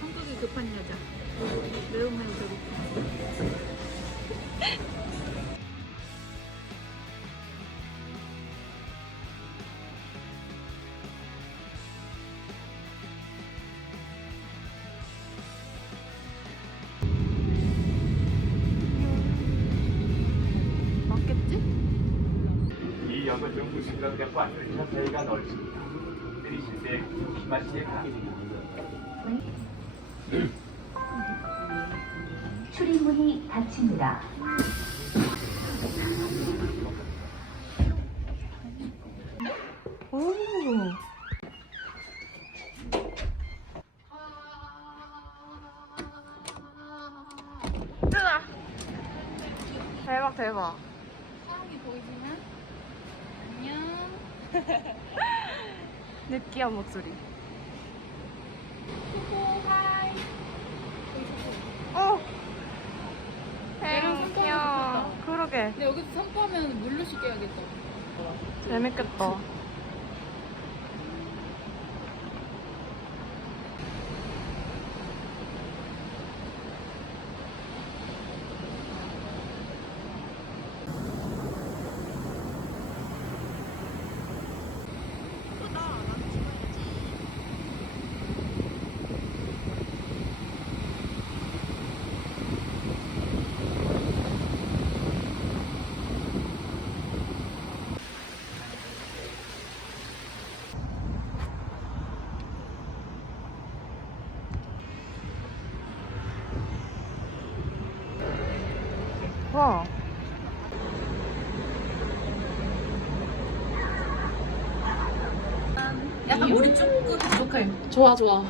성격이 급한 여자. 매운매우 배고파. 맞겠지? 이 역은 중부 신강대과 안전차 사이가 넓습니다. 내리실 때 조심하시기 바랍니다. 출입문이 닫힙니다. 오. 뜨다. 대박 대박. 사람이 보이지만 안녕. 느끼한 목소리. 초코 하이. 어. 얘랑 귀여워. 선포하고 그러게. 근데 여기서 선포하면 물로 씻겨야겠다. 재밌겠다. 와. 약간 물이 조금 부족해. 좋아 좋아.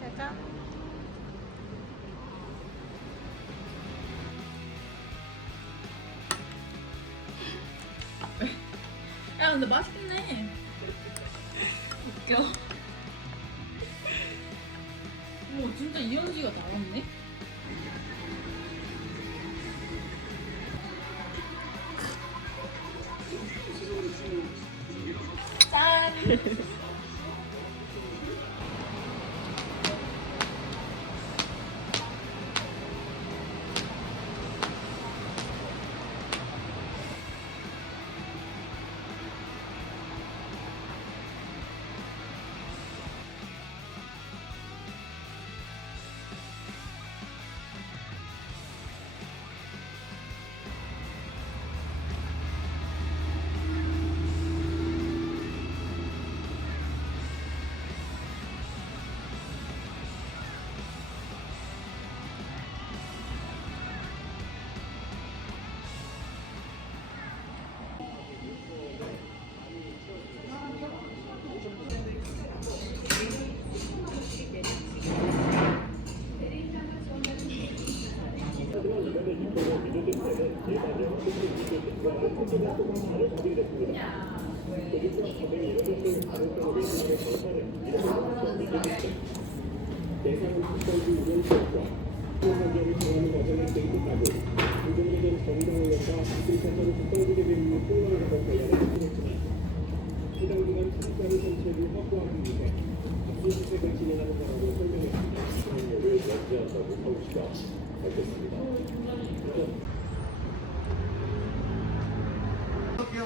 짜잔. 야 근데 맛있네. 웃겨. 오 진짜 이현지가 나왔네. 짠.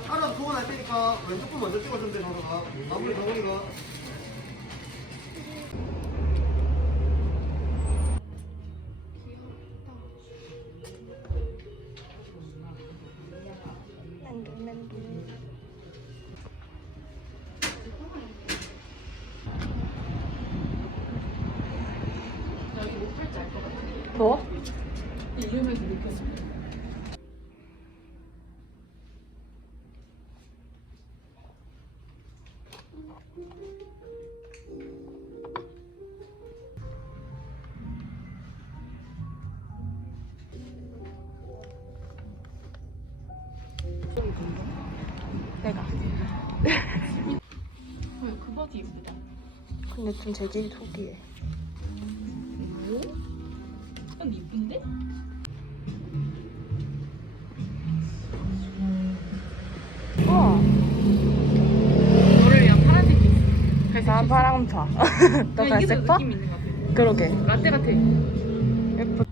하나 두고 날 테니까 왼쪽 분 먼저 찍어주면 돼, 정서가. 마무리 정훈이가. 나 이거 못 할지 알 것 같아. 뭐? 이름에서 느꼈어. 내가. 그 바지 예쁘다. 근데 좀 재질이 특이해. 뭐? 약간 이쁜데? 우와. 너를 위한 파란색이 있어. 갈색 난 파랑차. 너 이게 더 갈색 파? 느낌 있는 것 같아. 그러게. 라떼 같아. 예쁘.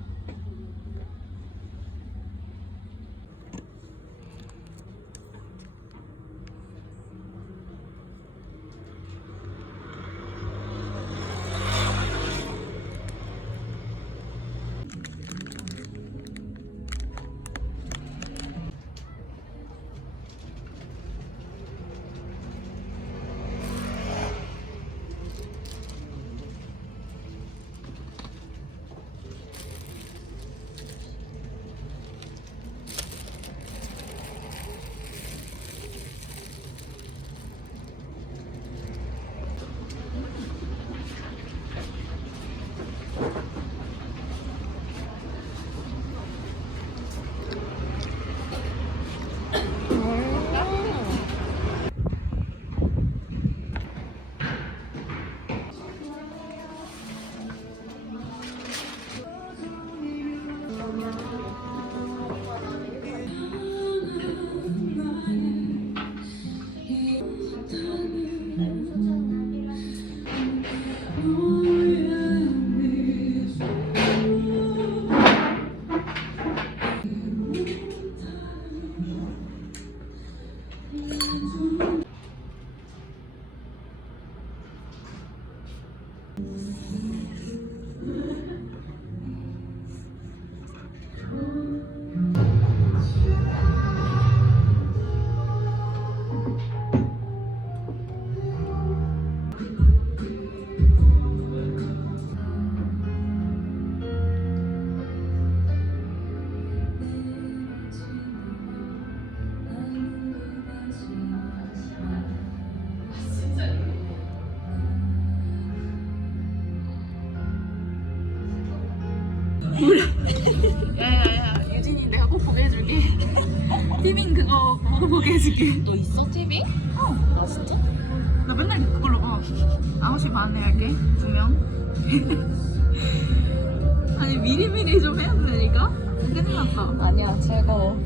야야야, 유진이 내가 꼭 보게 해줄게. 티빙 그거 보게 해줄게. 너 있어 티빙? 아 진짜? 나 맨날 그걸로 봐. 9시 반에 할게. 2명. 아니 미리미리 좀 해야 되니까. 큰일 났다. 아니야, 즐거워.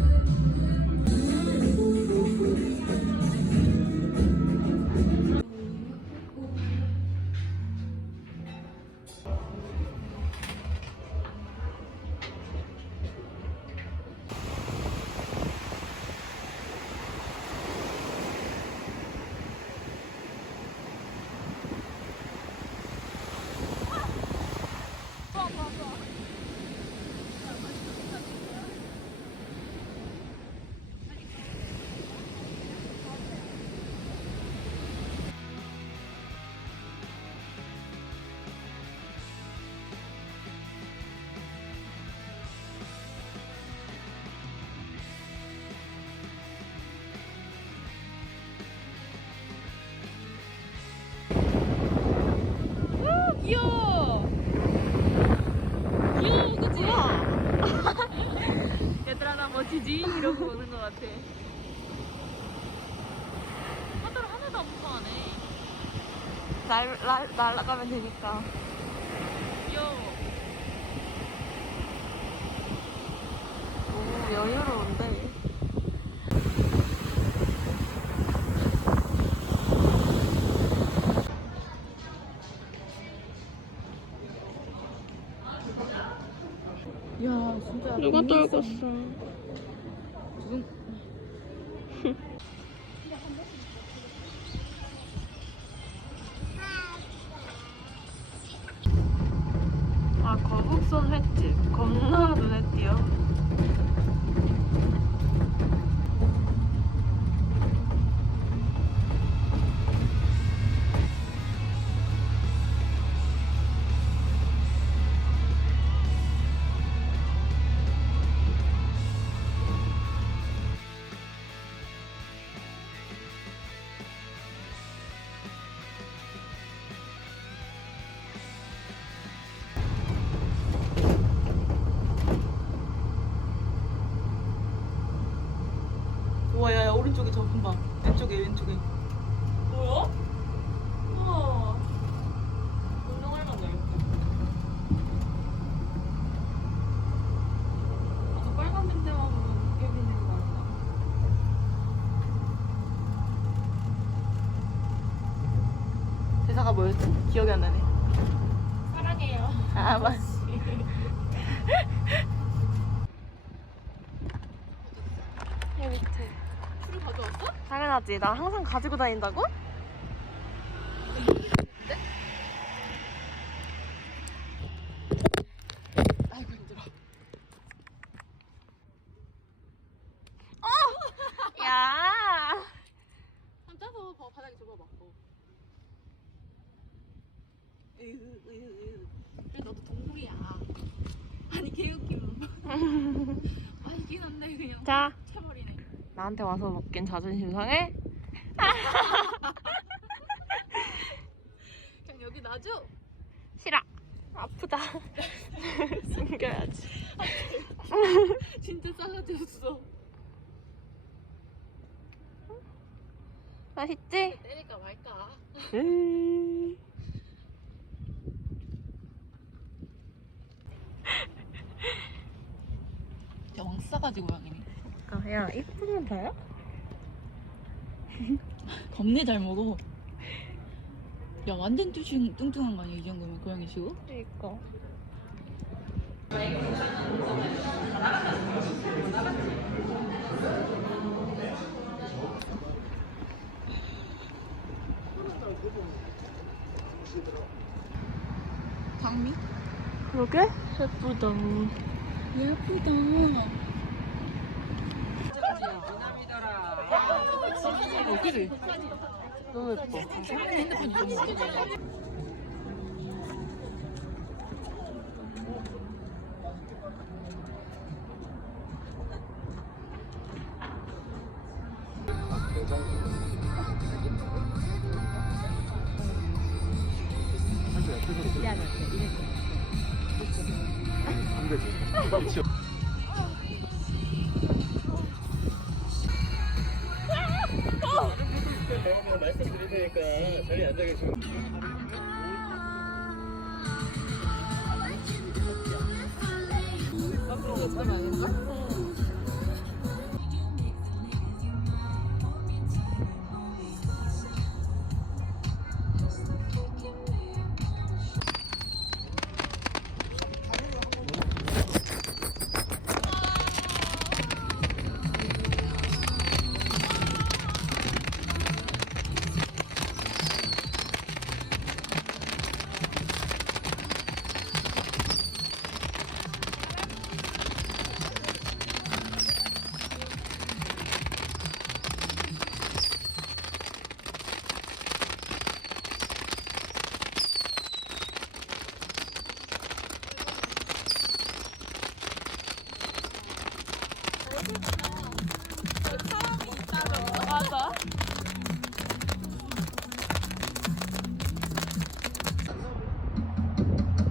귀여워. 귀여워, 그치? 얘들아, 나 멋지지? 이러고 오는 것 같아. 하나도 안 무서워하네. 날아가면 되니까. 귀여워. 오, 여유로운데. 야, 진짜. 누가 떨궜어? 아, 거북선 횟집. 겁나 눈에 띄어. 우와, 야, 오른쪽에 저분 봐. 왼쪽에. 뭐야? 우와. 인사가 뭐였지? 기억이 안 나네. 사랑해요. 아, 맞. 여기 밑에. 술을 가져왔어? 당연하지. 나 항상 가지고 다닌다고? 아이고 힘들어. 야. 앉아서 바닥에 접어봐. 그래 너도 동물이야. 아니 개웃김. 아 이긴 한데 그냥 자, 쳐버리네. 나한테 와서 먹긴 자존심 상해? 그냥 여기 놔줘. 싫어. 아프다. 숨겨야지. 진짜 싸가지였어. 맛있지? 때릴까 말까. 진짜 왕싸가지 고양이네. 아, 야, 이쁘면 다야? 겁내 잘 먹어. 야 완전 뚱뚱한 거 아니야 이 정도면 고양이 치고? 그니까. 장미? 그러게? 예쁘다. 예쁘다. 그지? 너무 예뻐. 핸드폰 좀 먹어. 말씀드릴 테니까 자리에 앉아 계시고. 맞아.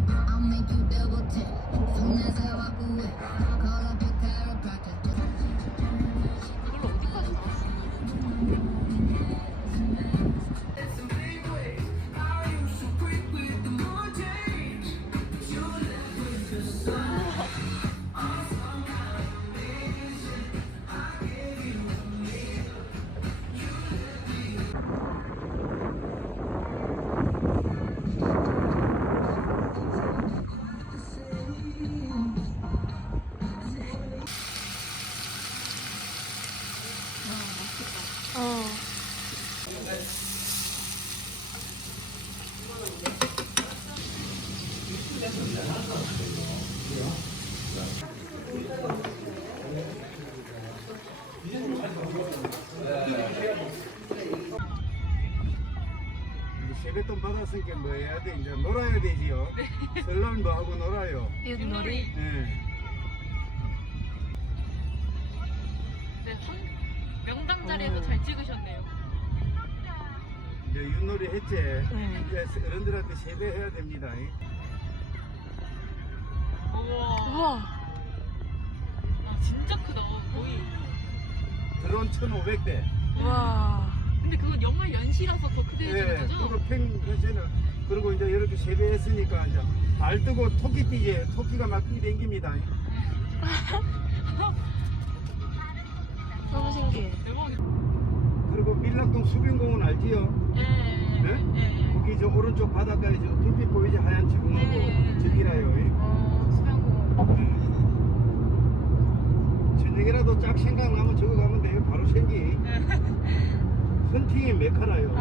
I'll make you double tap. Soon as I walk away, call up your chiropractor. 이걸로 어디까지 나왔어? 어. 세뱃돈 받았으니까 뭐 해야 돼? 이제 놀아야 되지요. 설날 뭐 하고 놀아요. 윷놀이? 네. 네, 명당 자리에서 잘 찍으셨네요. 이제 윷놀이 했지. 응. 이제 어른들한테 세배해야 됩니다. 우와. 우와. 아, 진짜 크다. 거의. 드론 1,500대. 우와. 근데 그건 영화 연시라서 더 크게 해주는 예. 거죠? 그리고 그리고 이제 이렇게 세배했으니까 이제 발 뜨고 토끼 뛰지. 토끼가 막 뛰댕깁니다. 너무 신기해. 대박이다. 그리고 밀락동 수변공원 알지요? 예. 네? 거기 저 오른쪽 바닷가에 저 불빛 보이지? 하얀 지붕하고 저기라요. 저녁이라도 짝 생각나면 저거 가면 돼요. 바로 생기. 헌팅이 메카라요.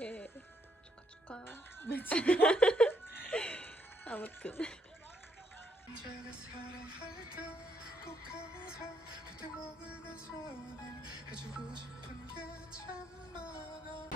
예. 축하. 아무튼. 제가 사랑할 때꼭 항상 그때 머물면서 늘 해주고 싶은 게 참 많아.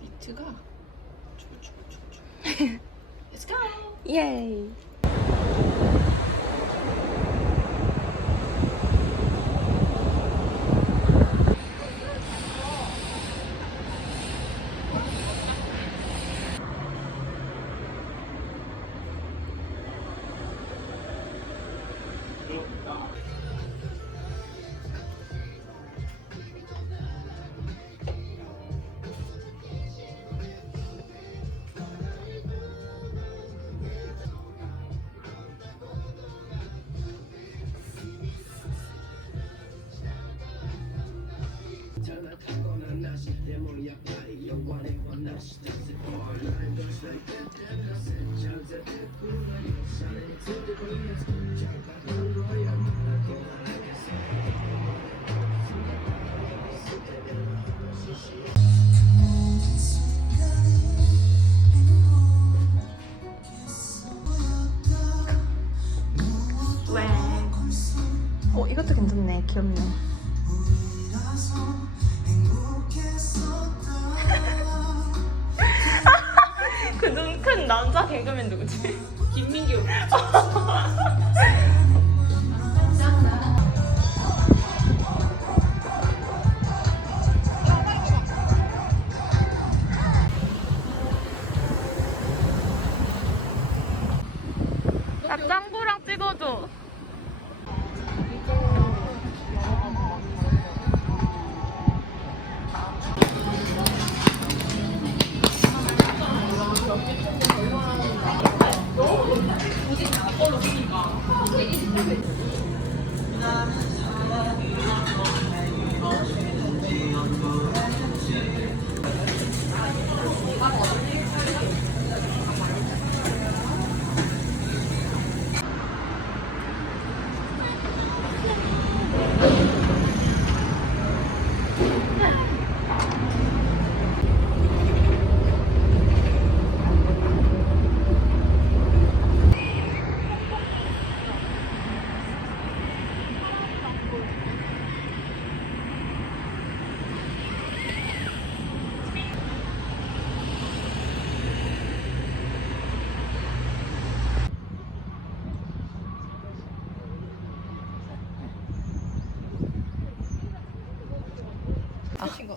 비트가 쭉쭉쭉쭉. Let's go. 예이. 이것도 괜찮네. 귀엽네. 그 눈 큰 남자 개그맨 누구지? 김민규. 나 짱구랑 찍어줘.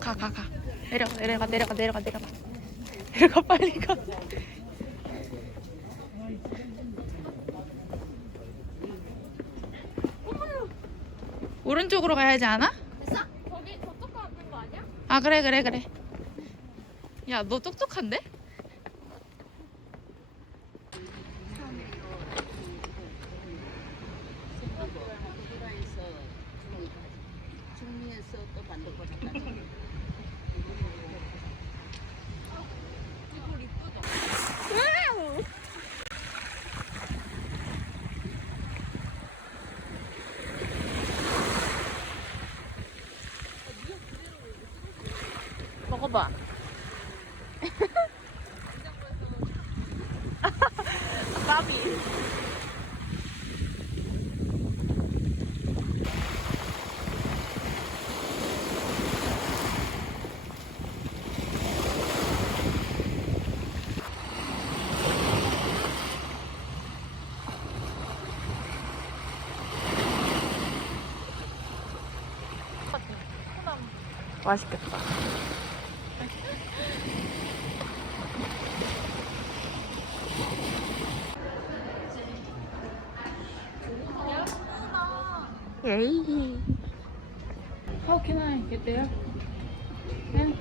가. 내려가. 내려가, 빨리 가. 오른쪽으로 가야지 않아? 됐어? 저기 저쪽 가는 거 아니야? 아 그래. 야 너 똑똑한데? 중미에서 또 반대쪽까지. 먹어봐. 까비. 맛있겠다. 예이. How can I get there? 네.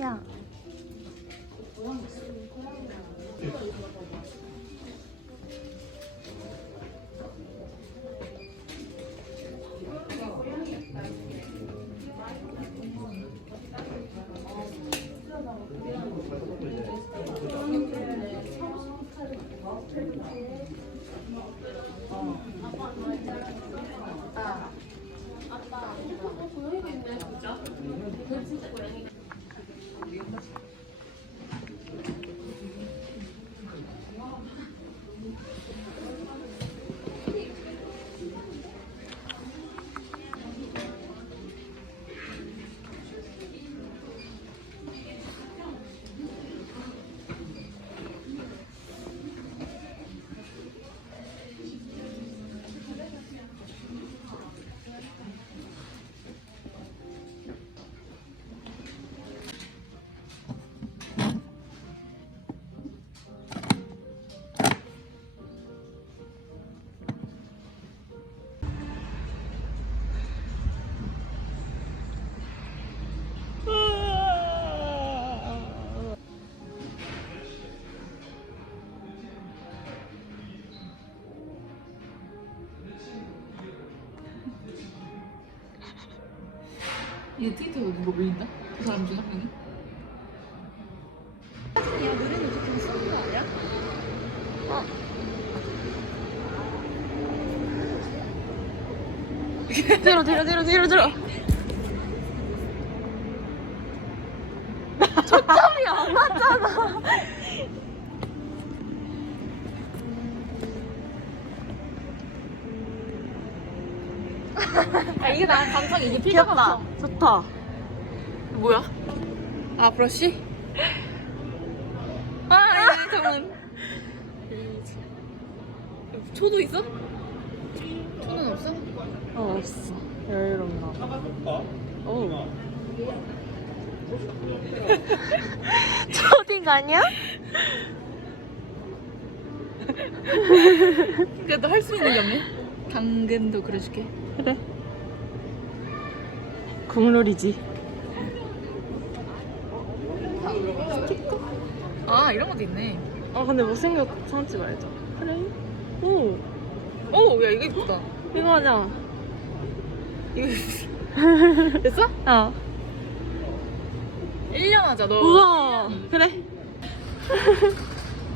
야. 이거 트위터에 누가 올린다? 그 사람 중에 한 명이? 야, 노래는 어떻게 쓰는 거 아니야? 뒤로. 초점이 안 맞잖아. 아, 이게 나 감성 이게 귀엽다. 좋다. 뭐야? 아, 브러쉬? 아, 잠깐만. 초도 있어? 초는 없어? 없어. 여유롭나 봐. 오. 초딩 아니야? 그래도 할 수 있는 게 없네. 당근도 그려줄게. 그래. 국룰이지. 아, 이런 것도 있네. 아 근데 못생겨 참지 말자. 그래. 오. 오, 야, 이거 이쁘다. 이거 하자. 이거 됐어? 어. 1년 하자, 너. 우와. 그래. 야,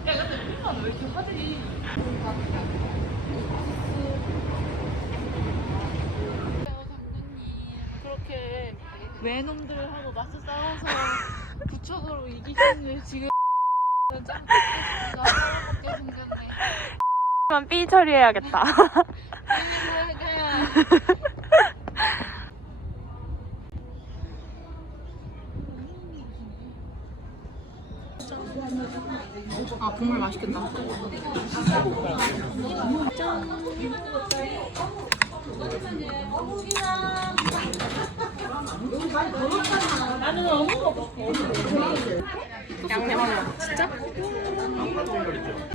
근데 핑만 왜 이렇게 화질이. 그렇게 외놈들하고 맞서 싸워서 부처으로 이기셨는데 지금 짱 먹게 생겼네. 그만 삐 처리해야겠다. 아, 국물 맛있겠다. 양념. 진짜? 깜짝 놀랐죠?